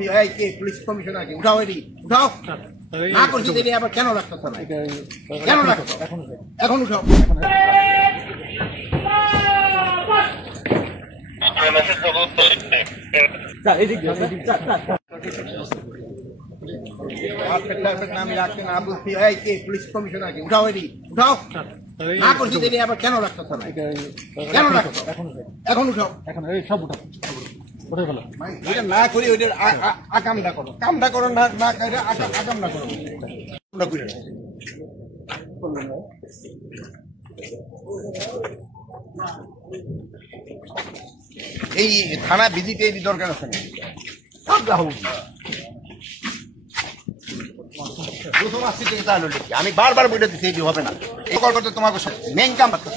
বলছি এই কে police commissioner কি উঠাও এটি উঠাও না করছি এটি আবার কেন রাখছো থানায় কেন রাখছো এখন উঠাও আমি রাখছি না বলছি এই কে পুলিশ কমিশনার কি উঠাও এটি উঠাও না করছি এটি আবার কেন রাখছো থানায় কেন রাখছো এখন উঠাও সব উঠাও উঠে ফেলো এটা না করি ওইটার আকামটা করো কামটা করো না না আকামটা করো এই থানা ভিজিটে এই দরকার আছে না আমি বারবার বলে দিচ্ছি এটি হবে না এই কল করতে তোমাকে মেন কাম করতে